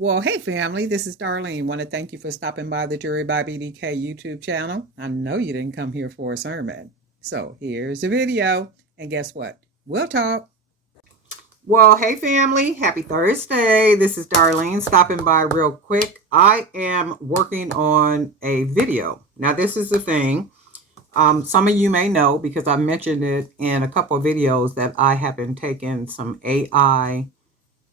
Well, hey family, this is Darlene. Want to thank you for stopping by the Jury by BDK YouTube channel. I know you didn't come here for a sermon. So here's the video. And guess what? We'll talk. Well, hey family, happy Thursday. This is Darlene stopping by real quick. I am working on a video. Now, this is the thing. Some of you may know because I mentioned it in a couple of videos that I have been taking some AI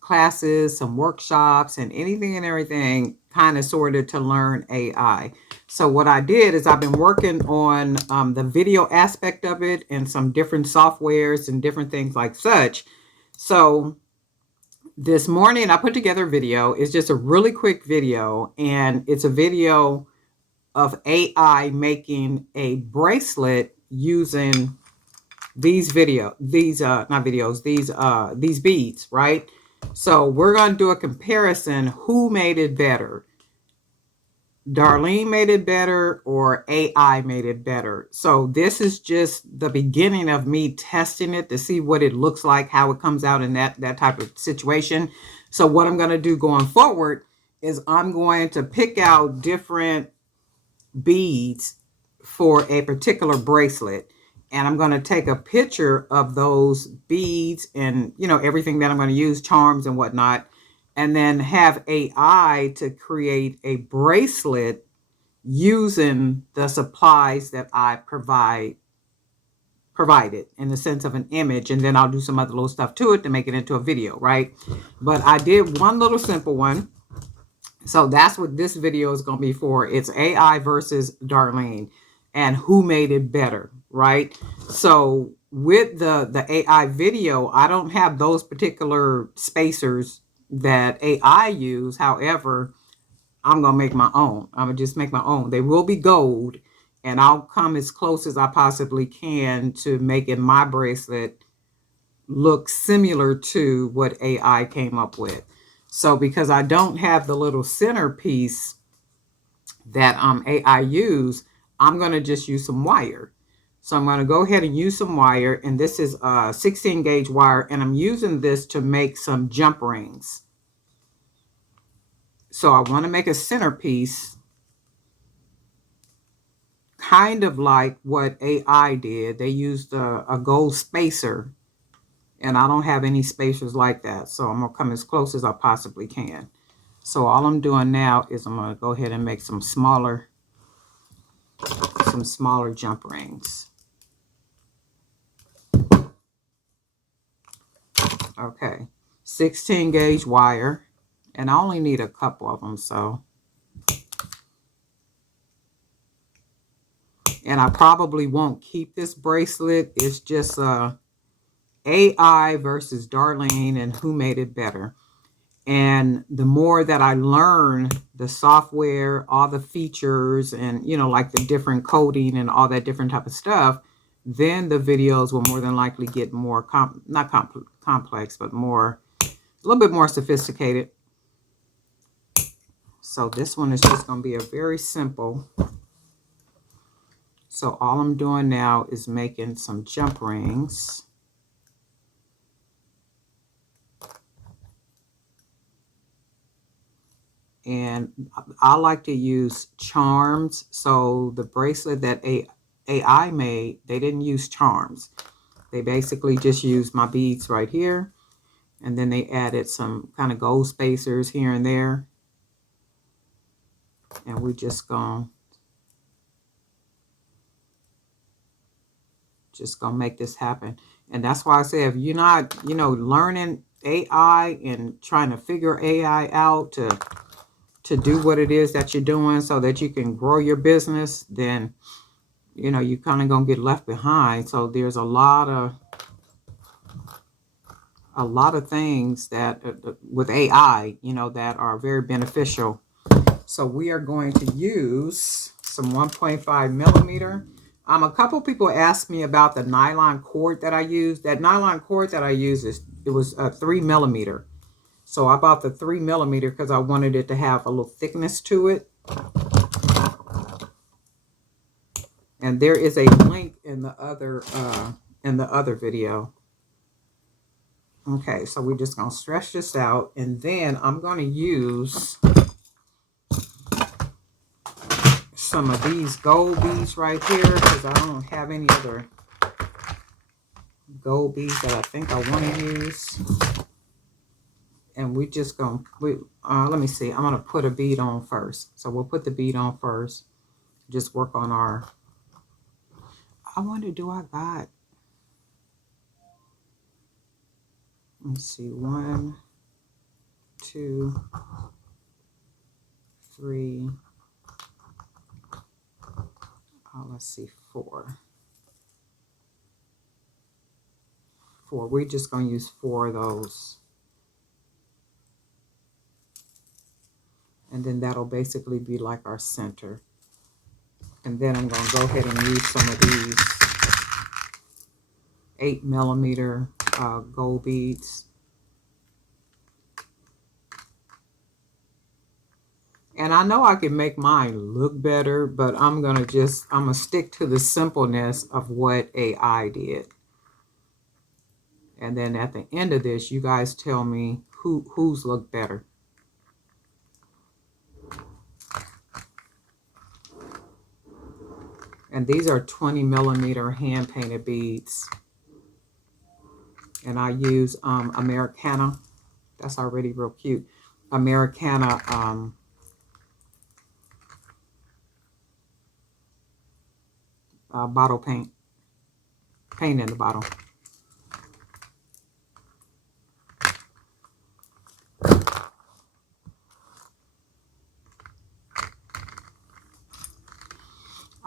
classes, some workshops, and anything and everything kind of sorted to learn AI. So what I did is I've been working on the video aspect of it and some different softwares and different things like such. So this morning I put together a video. It's just a really quick video, and it's a video of AI making a bracelet using these beads, right? So we're going to do a comparison. Who made it better? Darlene made it better or AI made it better? So this is just the beginning of me testing it to see what it looks like, how it comes out in that type of situation. So what I'm going to do going forward is I'm going to pick out different beads for a particular bracelet, and I'm going to take a picture of those beads and everything that I'm going to use, charms and whatnot, and then have AI to create a bracelet using the supplies that I provided in the sense of an image, and then I'll do some other little stuff to it to make it into a video, right? But I did one little simple one. So that's what this video is going to be for. It's AI versus Darlene and who made it better, right? So with the AI video, I don't have those particular spacers that AI use. However, I'm going to make my own. I'm going to just make my own. They will be gold, and I'll come as close as I possibly can to making my bracelet look similar to what AI came up with. So because I don't have the little centerpiece that AI use, I'm going to just use some wire. So I'm going to go ahead and use some wire, and this is a 16 gauge wire, and I'm using this to make some jump rings. So I want to make a centerpiece kind of like what AI did. They used a gold spacer, and I don't have any spacers like that. So I'm going to come as close as I possibly can. So all I'm doing now is I'm going to go ahead and make some smaller jump rings. Okay, 16 gauge wire, and I only need a couple of them. So, and I probably won't keep this bracelet. It's just AI versus Darlene and who made it better. And the more that I learn the software, all the features, and like the different coding and all that different type of stuff, then the videos will more than likely get more not complex, but a little bit more sophisticated. So this one is just going to be a very simple. So all I'm doing now is making some jump rings. And I like to use charms. So the bracelet that AI made, they didn't use charms. They basically just used my beads right here. And then they added some kind of gold spacers here and there. And we're just gonna make this happen. And that's why I say, if you're not, learning AI and trying to figure AI out to do what it is that you're doing so that you can grow your business, then you kind of gonna get left behind. So there's a lot of things that with AI that are very beneficial. So we are going to use some 1.5 millimeter. A couple people asked me about the nylon cord that I use. That nylon cord that I use was a 3 millimeter. So I bought the 3 millimeter because I wanted it to have a little thickness to it. And there is a link in the other video. Okay, so we're just going to stretch this out, and then I'm going to use some of these gold beads right here because I don't have any other gold beads that I think I want to use. And we just going to, let me see, I'm going to put a bead on first. So we'll put the bead on first, just work on our, I wonder, do I got, let me see, 1, 2, 3, let's see, 4. We're just going to use 4 of those. And then that'll basically be like our center. And then I'm going to go ahead and use some of these 8mm gold beads. And I know I can make mine look better, but I'm going to stick to the simpleness of what AI did. And then at the end of this, you guys tell me whose look better. And these are 20mm hand painted beads. And I use Americana. That's already real cute. Americana bottle paint. Paint in the bottle.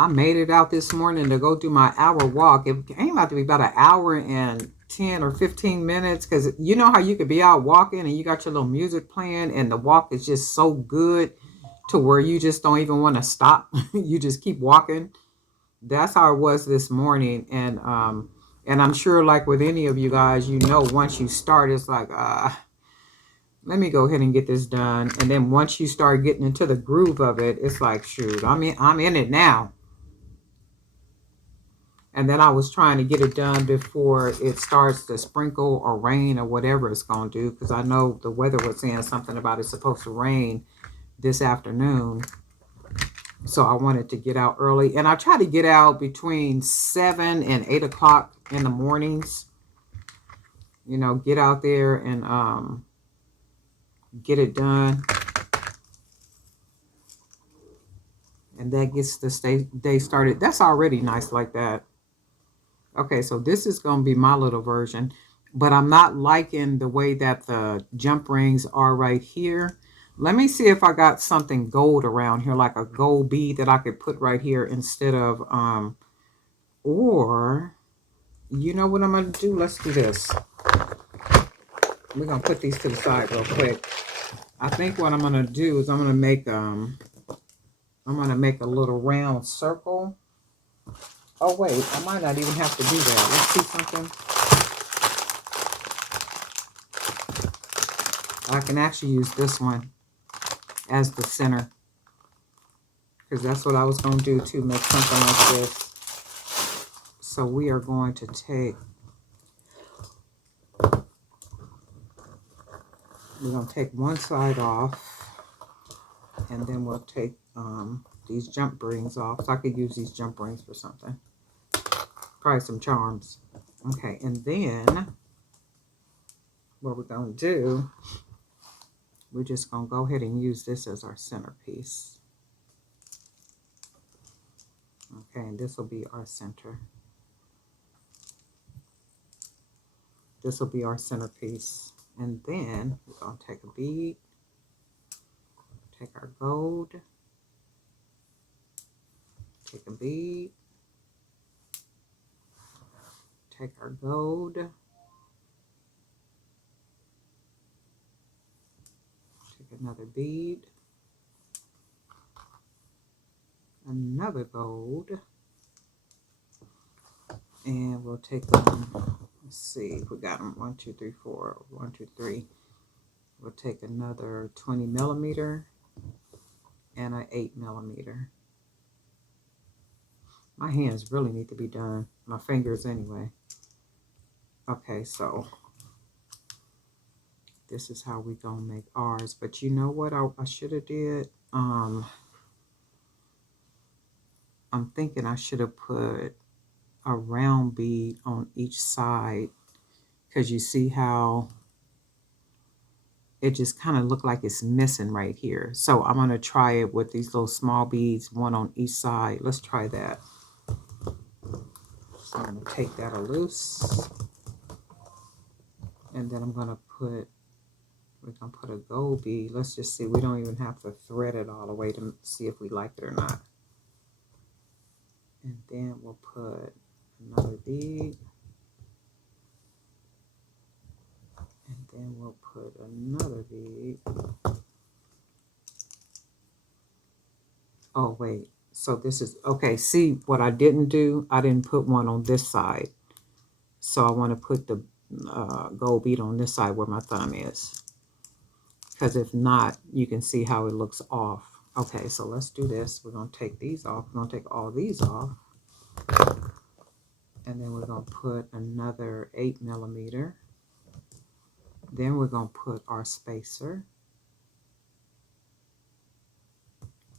I made it out this morning to go do my hour walk. It came out to be about an hour and 10 or 15 minutes because you know how you could be out walking and you got your little music playing and the walk is just so good to where you just don't even want to stop. You just keep walking. That's how it was this morning. And I'm sure like with any of you guys, you know, once you start, it's like, let me go ahead and get this done. And then once you start getting into the groove of it, it's like, shoot, I'm in it now. And then I was trying to get it done before it starts to sprinkle or rain or whatever it's going to do. Because I know the weather was saying something about it's supposed to rain this afternoon. So I wanted to get out early. And I try to get out between 7 and 8 o'clock in the mornings. You know, get out there and get it done. And that gets the day started. That's already nice like that. Okay, so this is going to be my little version, but I'm not liking the way that the jump rings are right here. Let me see if I got something gold around here, like a gold bead that I could put right here instead of, or, you know what I'm going to do? Let's do this. We're going to put these to the side real quick. I think what I'm going to do is I'm going to make a little round circle. Oh, wait, I might not even have to do that. Let's see something. I can actually use this one as the center. Because that's what I was going to do to make something like this. So we are going to take, we're going to take one side off. And then we'll take these jump rings off. So I could use these jump rings for something. Probably some charms. Okay, and then what we're going to do, we're just going to go ahead and use this as our centerpiece. Okay, and this will be our center. This will be our centerpiece. And then we're going to take a bead, take our gold, take a bead, take our gold, take another bead, another gold, and we'll take them, let's see, we got them 1, 2, 3, 4, 1, 2, 3. We'll take another 20mm and an 8mm. My hands really need to be done, my fingers anyway. Okay, so This is how we gonna make ours. But you know what I should have did? I'm thinking I should have put a round bead on each side, because you see how it just kind of looked like it's missing right here. So I'm going to try it with these little small beads, one on each side. Let's try that. So I'm going to take that loose. And then we're going to put a gold bead. Let's just see. We don't even have to thread it all the way to see if we like it or not. And then we'll put another bead. And then we'll put another bead. Oh, wait. So this is, okay, see what I didn't do? I didn't put one on this side. So I want to put the gold bead on this side where my thumb is. Because if not, you can see how it looks off. Okay, so let's do this. We're going to take these off. We're going to take all these off. And then we're going to put another 8mm. Then we're going to put our spacer.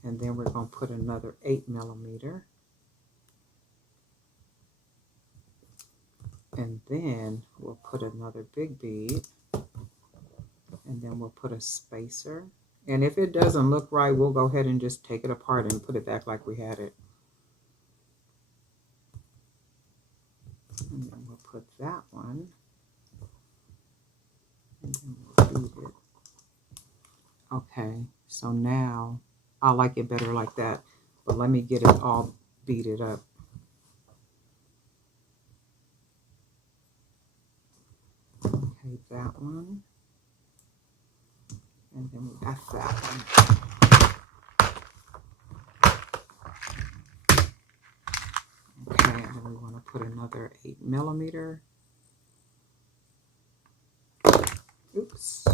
And then we're going to put another 8mm. And then we'll put another big bead. And then we'll put a spacer. And if it doesn't look right, we'll go ahead and just take it apart and put it back like we had it. And then we'll put that one. And then we'll bead it. Okay, so now I like it better like that. But let me get it all beaded up. Okay, that one. And then we got that one. Okay, and then we want to put another 8mm. Oops.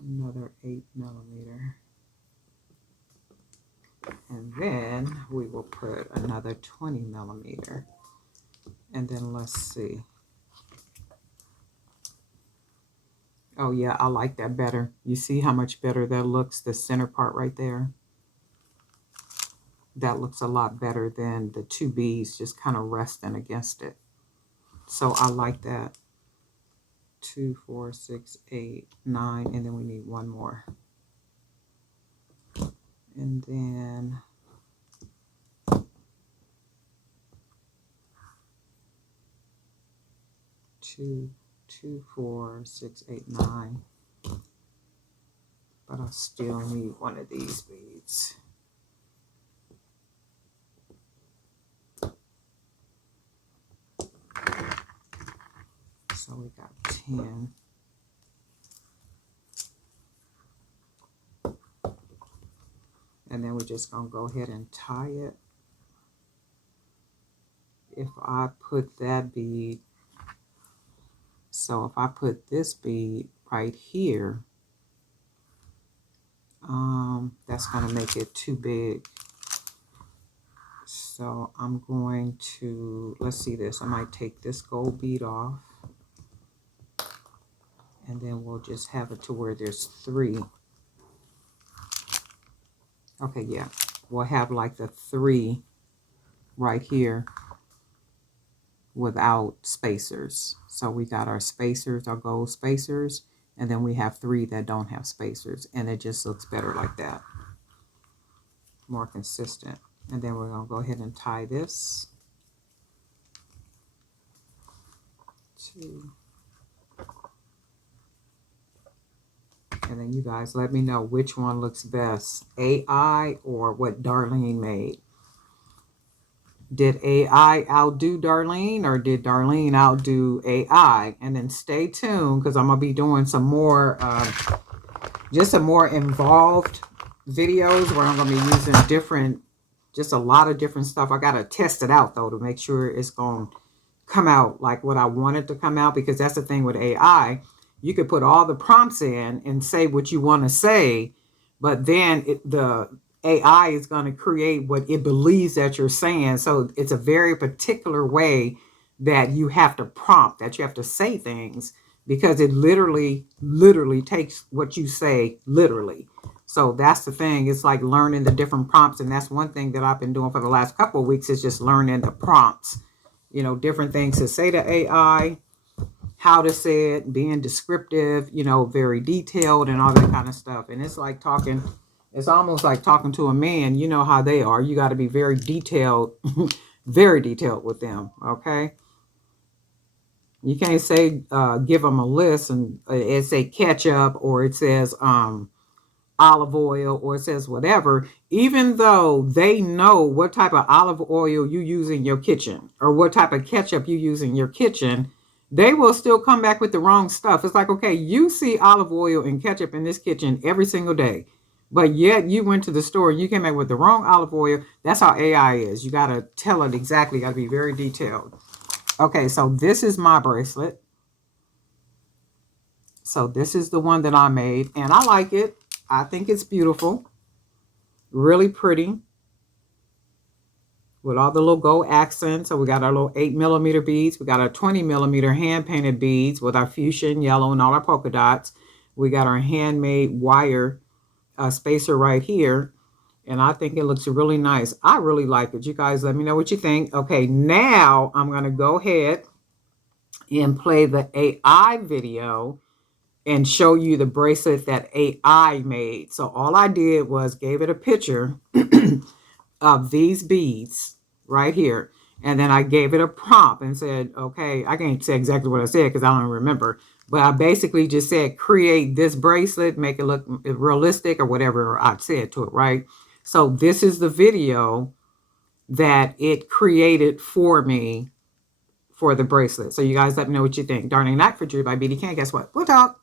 Another 8mm. And then we will put another 20mm. And then let's see. Oh yeah, I like that better. You see how much better that looks, the center part right there? That looks a lot better than the two beads just kind of resting against it. So I like that. 2, 4, 6, 8, 9, and then we need one more. And then two, 4, 6, 8, 9. But I still need one of these beads. So we got 10. And then we're just going to go ahead and tie it. If I put that bead, so if I put this bead right here, that's going to make it too big. So I'm going to, let's see this. I might take this gold bead off. And then we'll just have it to where there's 3. Okay, yeah. We'll have like the 3 right here without spacers. So we got our spacers, our gold spacers, and then we have 3 that don't have spacers. And it just looks better like that. More consistent. And then we're going to go ahead and tie this. 2. And then you guys let me know which one looks best, AI or what Darlene made. Did AI outdo Darlene, or did Darlene outdo AI? And then stay tuned, because I'm going to be doing some more, just some more involved videos where I'm going to be using different, just a lot of different stuff. I got to test it out, though, to make sure it's going to come out like what I want it to come out, because that's the thing with AI. You could put all the prompts in and say what you want to say, but then the AI is going to create what it believes that you're saying. So it's a very particular way that you have to prompt, that you have to say things, because it literally takes what you say literally. So that's the thing. It's like learning the different prompts. And that's one thing that I've been doing for the last couple of weeks, is just learning the prompts, you know, different things to say to AI, how to say it, being descriptive, you know, very detailed and all that kind of stuff. And it's like talking, it's almost like talking to a man. You know how they are. You got to be very detailed, very detailed with them. Okay. You can't say, give them a list and it say ketchup, or it says olive oil, or it says whatever, even though they know what type of olive oil you use in your kitchen or what type of ketchup you use in your kitchen, they will still come back with the wrong stuff. It's like, okay, you see olive oil and ketchup in this kitchen every single day, but yet you went to the store and you came back with the wrong olive oil. That's how AI is. You got to tell it exactly. You got to be very detailed. Okay, so this is my bracelet. So this is the one that I made, and I like it. I think it's beautiful, really pretty, with all the little gold accents. So we got our little 8mm beads. We got our 20mm hand painted beads with our fuchsia and yellow and all our polka dots. We got our handmade wire spacer right here. And I think it looks really nice. I really like it. You guys let me know what you think. Okay, now I'm going to go ahead and play the AI video and show you the bracelet that AI made. So all I did was gave it a picture of these beads right here. And then I gave it a prompt and said, okay, I can't say exactly what I said because I don't remember. But I basically just said, create this bracelet, make it look realistic, or whatever I said to it, right? So this is the video that it created for me for the bracelet. So you guys let me know what you think. Darling Night for Drew by BDK. Guess what? We'll talk.